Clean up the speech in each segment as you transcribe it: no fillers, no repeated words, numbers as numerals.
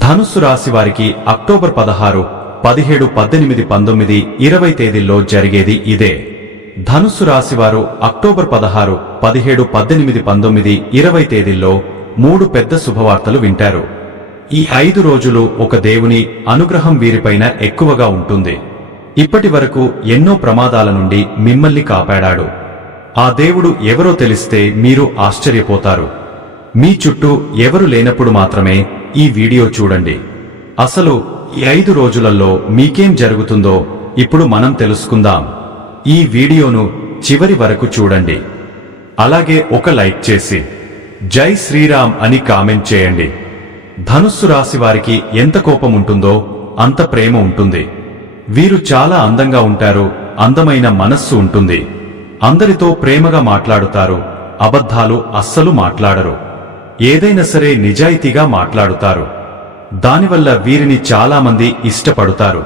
ధనుస్సు రాశి వారికి అక్టోబర్ 16, 17, 18, 19, 20 తేదీల్లో జరిగేది ఇదే. ధనుస్సు రాశివారు అక్టోబర్ 16, 17, 18, 19, 20 తేదీల్లో 3 పెద్ద శుభవార్తలు వింటారు. ఈ 5 రోజులు ఒక దేవుని అనుగ్రహం వీరిపైన ఎక్కువగా ఉంటుంది. ఇప్పటి వరకు ఎన్నో ప్రమాదాల నుండి మిమ్మల్ని కాపాడాడు. ఆ దేవుడు ఎవరో తెలిస్తే మీరు ఆశ్చర్యపోతారు. మీ చుట్టూ ఎవరు లేనప్పుడు మాత్రమే ఈ వీడియో చూడండి. అసలు ఈ 5 రోజులలో మీకేం జరుగుతుందో ఇప్పుడు మనం తెలుసుకుందాం. ఈ వీడియోను చివరి వరకు చూడండి. అలాగే ఒక లైక్ చేసి జై శ్రీరామ్ అని కామెంట్ చేయండి. ధనుస్సు రాశి వారికి ఎంత కోపం ఉంటుందో అంత ప్రేమ ఉంటుంది. వీరు చాలా అందంగా ఉంటారు. అందమైన మనస్సు ఉంటుంది. అందరితో ప్రేమగా మాట్లాడుతారు. అబద్ధాలు అస్సలు మాట్లాడరు. ఏదైనా సరే నిజాయితీగా మాట్లాడుతారు. దానివల్ల వీరిని చాలామంది ఇష్టపడుతారు.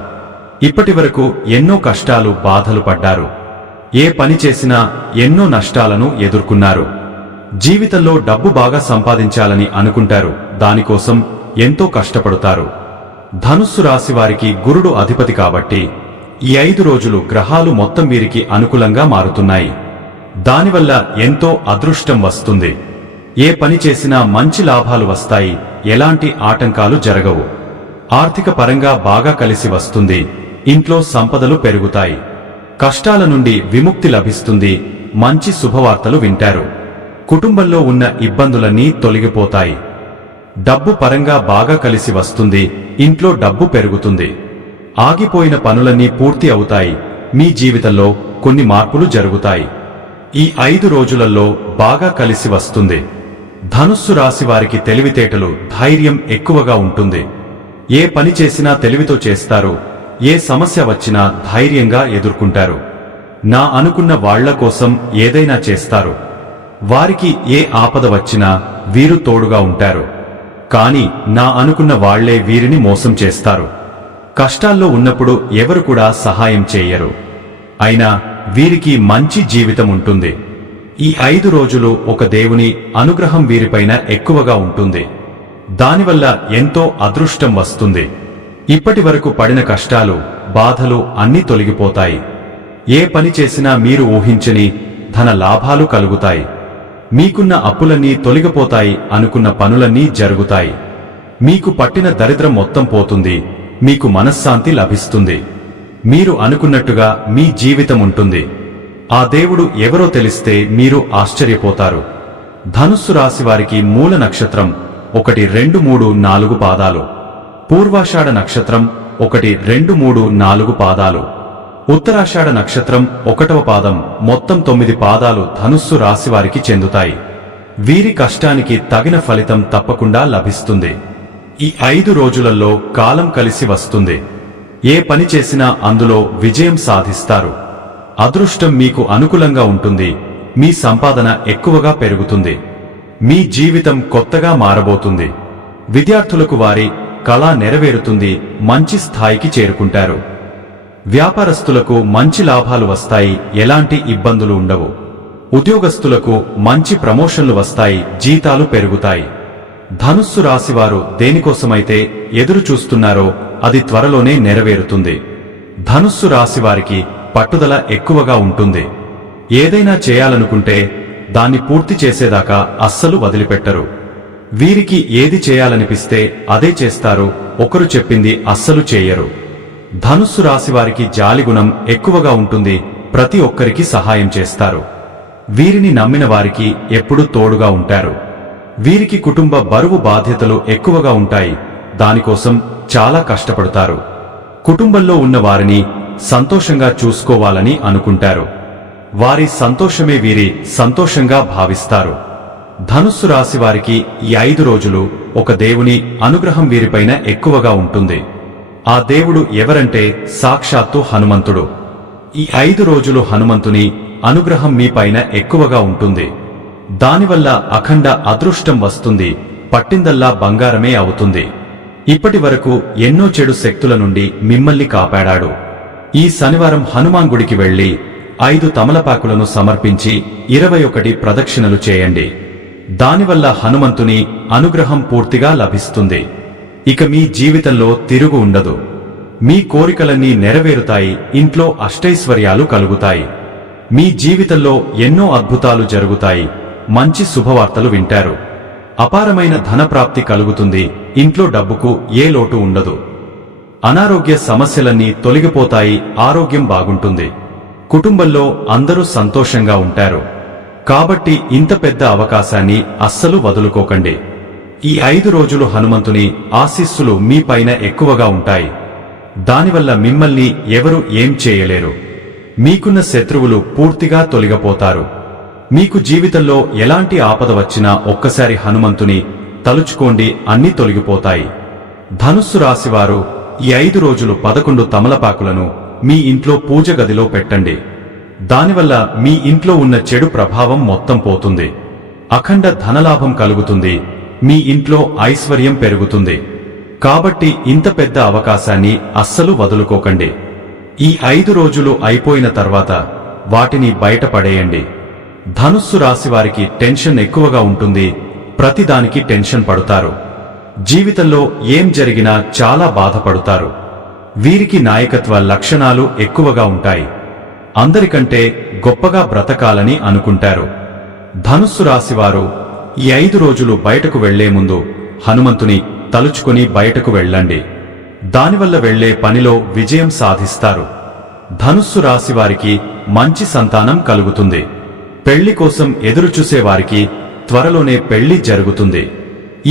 ఇప్పటివరకు ఎన్నో కష్టాలు బాధలు పడ్డారు. ఏ పని చేసినా ఎన్నో నష్టాలను ఎదుర్కొన్నారు. జీవితంలో డబ్బు బాగా సంపాదించాలని అనుకుంటారు. దానికోసం ఎంతో కష్టపడతారు. ధనుస్సు రాశి వారికి గురుడు అధిపతి కాబట్టి ఈ 5 రోజులు గ్రహాలు మొత్తం వీరికి అనుకూలంగా మారుతున్నాయి. దానివల్ల ఎంతో అదృష్టం వస్తుంది. ఏ పని చేసినా మంచి లాభాలు వస్తాయి. ఎలాంటి ఆటంకాలు జరగవు. ఆర్థిక పరంగా బాగా కలిసి వస్తుంది. ఇంట్లో సంపదలు పెరుగుతాయి. కష్టాల నుండి విముక్తి లభిస్తుంది. మంచి శుభవార్తలు వింటారు. కుటుంబంలో ఉన్న ఇబ్బందులన్నీ తొలగిపోతాయి. డబ్బు పరంగా బాగా కలిసి వస్తుంది. ఇంట్లో డబ్బు పెరుగుతుంది. ఆగిపోయిన పనులన్నీ పూర్తి అవుతాయి. మీ జీవితంలో కొన్ని మార్పులు జరుగుతాయి. ఈ 5 రోజులలో బాగా కలిసి వస్తుంది. ధనుస్సు రాశి వారికి తెలివితేటలు, ధైర్యం ఎక్కువగా ఉంటుంది. ఏ పని చేసినా తెలివితో చేస్తారు. ఏ సమస్య వచ్చినా ధైర్యంగా ఎదుర్కొంటారు. నా అనుకున్న వాళ్ల కోసం ఏదైనా చేస్తారు. వారికి ఏ ఆపద వచ్చినా వీరు తోడుగా ఉంటారు. కాని నా అనుకున్న వాళ్లే వీరిని మోసం చేస్తారు. కష్టాల్లో ఉన్నప్పుడు ఎవరు కూడా సహాయం చేయరు. అయినా వీరికి మంచి జీవితం ఉంటుంది. ఈ 5 రోజులు ఒక దేవుని అనుగ్రహం వీరిపైన ఎక్కువగా ఉంటుంది. దానివల్ల ఎంతో అదృష్టం వస్తుంది. ఇప్పటి వరకు పడిన కష్టాలు, బాధలు అన్నీ తొలగిపోతాయి. ఏ పని చేసినా మీరు ఊహించని ధన లాభాలు కలుగుతాయి. మీకున్న అప్పులన్నీ తొలగిపోతాయి. అనుకున్న పనులన్నీ జరుగుతాయి. మీకు పట్టిన దరిద్రం మొత్తం పోతుంది. మీకు మనశ్శాంతి లభిస్తుంది. మీరు అనుకున్నట్టుగా మీ జీవితం ఉంటుంది. ఆ దేవుడు ఎవరో తెలిస్తే మీరు ఆశ్చర్యపోతారు. ధనుస్సు రాశి వారికి మూల నక్షత్రం 1, 2, 3, 4 పాదాలు. పూర్వాషాఢ నక్షత్రం 1, 2, 3, 4 పాదాలు. ఉత్తరాషాఢ నక్షత్రం 1వ పాదం. మొత్తం 9 పాదాలు ధనుస్సు రాశి వారికి చెందుతాయి. వీరి కష్టానికి తగిన ఫలితం తప్పకుండా లభిస్తుంది. ఈ 5 రోజులలో కాలం కలిసి వస్తుంది. ఏ పని చేసినా అందులో విజయం సాధిస్తారు. అదృష్టం మీకు అనుకూలంగా ఉంటుంది. మీ సంపాదన ఎక్కువగా పెరుగుతుంది. మీ జీవితం కొత్తగా మారబోతుంది. విద్యార్థులకు వారి కళ నెరవేరుతుంది. మంచి స్థాయికి చేరుకుంటారు. వ్యాపారస్తులకు మంచి లాభాలు వస్తాయి. ఎలాంటి ఇబ్బందులు ఉండవు. ఉద్యోగస్తులకు మంచి ప్రమోషన్లు వస్తాయి. జీతాలు పెరుగుతాయి. ధనుస్సు రాశివారు దేనికోసమైతే ఎదురు చూస్తున్నారో అది త్వరలోనే నెరవేరుతుంది. ధనుస్సు రాశివారికి పట్టుదల ఎక్కువగా ఉంటుంది. ఏదైనా చేయాలనుకుంటే దాన్ని పూర్తి చేసేదాకా అస్సలు వదిలిపెట్టరు. వీరికి ఏది చేయాలనిపిస్తే అదే చేస్తారు. ఒకరు చెప్పింది అస్సలు చేయరు. ధనుస్సు రాశివారికి జాలిగుణం ఎక్కువగా ఉంటుంది. ప్రతి ఒక్కరికి సహాయం చేస్తారు. వీరిని నమ్మిన వారికి ఎప్పుడూ తోడుగా ఉంటారు. వీరికి కుటుంబ బరువు బాధ్యతలు ఎక్కువగా ఉంటాయి. దానికోసం చాలా కష్టపడతారు. కుటుంబంలో ఉన్న వారిని సంతోషంగా చూసుకోవాలని అనుకుంటారు. వారి సంతోషమే వీరి సంతోషంగా భావిస్తారు. ధనుస్సు రాశి వారికి ఈ 5 రోజులు ఒక దేవుని అనుగ్రహం వీరిపైన ఎక్కువగా ఉంటుంది. ఆ దేవుడు ఎవరంటే సాక్షాత్తు హనుమంతుడు. ఈ 5 రోజులు హనుమంతుని అనుగ్రహం మీపైన ఎక్కువగా ఉంటుంది. దానివల్ల అఖండ అదృష్టం వస్తుంది. పట్టిందల్లా బంగారమే అవుతుంది. ఇప్పటి వరకు ఎన్నో చెడు శక్తుల నుండి మిమ్మల్ని కాపాడాడు. ఈ శనివారం హనుమాన్ గుడికి వెళ్లి 5 తమలపాకులను సమర్పించి 21 ప్రదక్షిణలు చేయండి. దానివల్ల హనుమంతుని అనుగ్రహం పూర్తిగా లభిస్తుంది. ఇక మీ జీవితంలో తిరుగు ఉండదు. మీ కోరికలన్నీ నెరవేరుతాయి. ఇంట్లో అష్టైశ్వర్యాలు కలుగుతాయి. మీ జీవితంలో ఎన్నో అద్భుతాలు జరుగుతాయి. మంచి శుభవార్తలు వింటారు. అపారమైన ధనప్రాప్తి కలుగుతుంది. ఇంట్లో డబ్బుకు ఏ లోటు ఉండదు. అనారోగ్య సమస్యలన్నీ తొలగిపోతాయి. ఆరోగ్యం బాగుంటుంది. కుటుంబంలో అందరూ సంతోషంగా ఉంటారు. కాబట్టి ఇంత పెద్ద అవకాశాన్ని అస్సలు వదులుకోకండి. ఈ 5 రోజులు హనుమంతుని ఆశీస్సులు మీ పైన ఎక్కువగా ఉంటాయి. దానివల్ల మిమ్మల్ని ఎవరు ఏం చేయలేరు. మీకున్న శత్రువులు పూర్తిగా తొలగిపోతారు. మీకు జీవితంలో ఎలాంటి ఆపద వచ్చినా ఒక్కసారి హనుమంతుని తలుచుకోండి, అన్నీ తొలగిపోతాయి. ధనుస్సు రాశివారు ఈ 5 రోజులు 11 తమలపాకులను మీ ఇంట్లో పూజ గదిలో పెట్టండి. దానివల్ల మీ ఇంట్లో ఉన్న చెడు ప్రభావం మొత్తం పోతుంది. అఖండ ధనలాభం కలుగుతుంది. మీ ఇంట్లో ఐశ్వర్యం పెరుగుతుంది. కాబట్టి ఇంత పెద్ద అవకాశాన్ని అస్సలు వదులుకోకండి. ఈ 5 రోజులు అయిపోయిన తర్వాత వాటిని బయటపడేయండి. ధనుస్సు రాశివారికి టెన్షన్ ఎక్కువగా ఉంటుంది. ప్రతిదానికి టెన్షన్ పడుతారు. జీవితంలో ఏం జరిగినా చాలా బాధపడుతారు. వీరికి నాయకత్వ లక్షణాలు ఎక్కువగా ఉంటాయి. అందరికంటే గొప్పగా బ్రతకాలని అనుకుంటారు. ధనుస్సు రాశివారు ఈ 5 రోజులు బయటకు వెళ్లే ముందు హనుమంతుని తలుచుకుని బయటకు వెళ్ళండి. దానివల్ల వెళ్లే పనిలో విజయం సాధిస్తారు. ధనుస్సు రాశివారికి మంచి సంతానం కలుగుతుంది. పెళ్లి కోసం ఎదురుచూసేవారికి త్వరలోనే పెళ్లి జరుగుతుంది.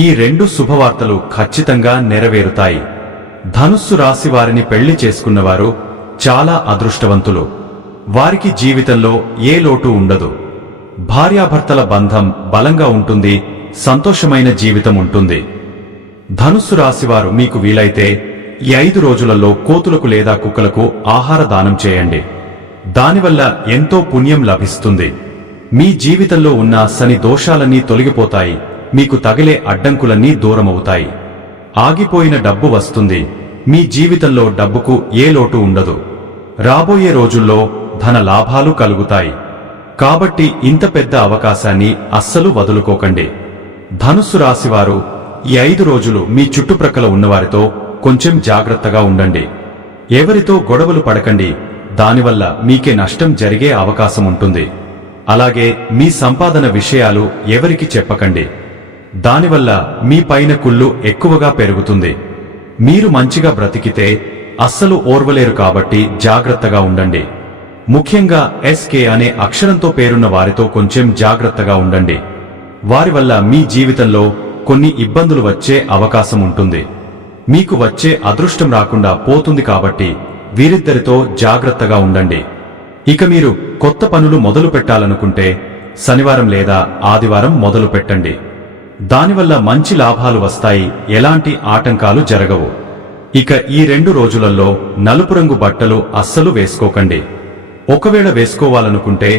ఈ 2 శుభవార్తలు ఖచ్చితంగా నెరవేరుతాయి. ధనుస్సు రాశి వారిని పెళ్లి చేసుకున్నవారు చాలా అదృష్టవంతులు. వారికి జీవితంలో ఏ లోటు ఉండదు. భార్యాభర్తల బంధం బలంగా ఉంటుంది. సంతోషమైన జీవితం ఉంటుంది. ధనుస్సు రాశివారు మీకు వీలైతే ఈ 5 రోజులలో కోతులకు లేదా కుక్కలకు ఆహార దానం చేయండి. దానివల్ల ఎంతో పుణ్యం లభిస్తుంది. మీ జీవితంలో ఉన్న శని దోషాలన్నీ తొలగిపోతాయి. మీకు తగిలే అడ్డంకులన్నీ దూరమవుతాయి. ఆగిపోయిన డబ్బు వస్తుంది. మీ జీవితంలో డబ్బుకు ఏ లోటు ఉండదు. రాబోయే రోజుల్లో ధన లాభాలు కలుగుతాయి. కాబట్టి ఇంత పెద్ద అవకాశాన్ని అస్సలు వదులుకోకండి. ధనుస్సు రాశివారు ఈ 5 రోజులు మీ చుట్టుప్రక్కల ఉన్నవారితో కొంచెం జాగ్రత్తగా ఉండండి. ఎవరితో గొడవలు పడకండి. దానివల్ల మీకే నష్టం జరిగే అవకాశం ఉంటుంది. అలాగే మీ సంపాదన విషయాలు ఎవరికి చెప్పకండి. దానివల్ల మీ పైన కుళ్ళు ఎక్కువగా పెరుగుతుంది. మీరు మంచిగా బ్రతికితే అస్సలు ఓర్వలేరు. కాబట్టి జాగ్రత్తగా ఉండండి. ముఖ్యంగా ఎస్కే అనే అక్షరంతో పేరున్న వారితో కొంచెం జాగ్రత్తగా ఉండండి. వారి వల్ల మీ జీవితంలో కొన్ని ఇబ్బందులు వచ్చే అవకాశం ఉంటుంది. మీకు వచ్చే అదృష్టం రాకుండా పోతుంది. కాబట్టి వీరిద్దరితో జాగ్రత్తగా ఉండండి. ఇక మీరు కొత్త పనులు మొదలు పెట్టాలనుకుంటే శనివారం లేదా ఆదివారం మొదలు పెట్టండి. దానివల్ల మంచి లాభాలు వస్తాయి. ఎలాంటి ఆటంకాలు జరగవు. ఇక ఈ 2 రోజులలో నలుపు రంగు బట్టలు అస్సలు వేసుకోకండి. ఒకవేళ వేసుకోవాలనుకుంటే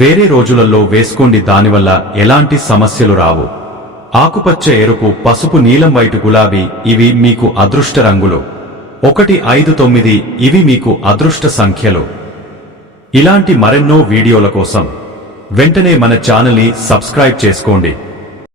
వేరే రోజులలో వేసుకోండి. దానివల్ల ఎలాంటి సమస్యలు రావు. ఆకుపచ్చ, ఎరుపు, పసుపు, నీలం, వైటు, గులాబీ ఇవి మీకు అదృష్ట రంగులు. 1, 5, 9 ఇవి మీకు అదృష్ట సంఖ్యలు. ఇలాంటి మరెన్నో వీడియోల కోసం వెంటనే మన ఛానల్ని సబ్స్క్రైబ్ చేసుకోండి.